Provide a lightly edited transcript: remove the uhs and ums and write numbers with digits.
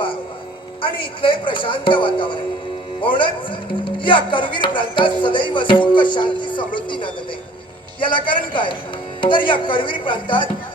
जोगवा आणि इथले प्रशांत वातावरण म्हणूनच या करवीर प्रांतात सदैव सुख शांती समृद्धी नांदते. याला कारण काय तर या करवीर प्रांतात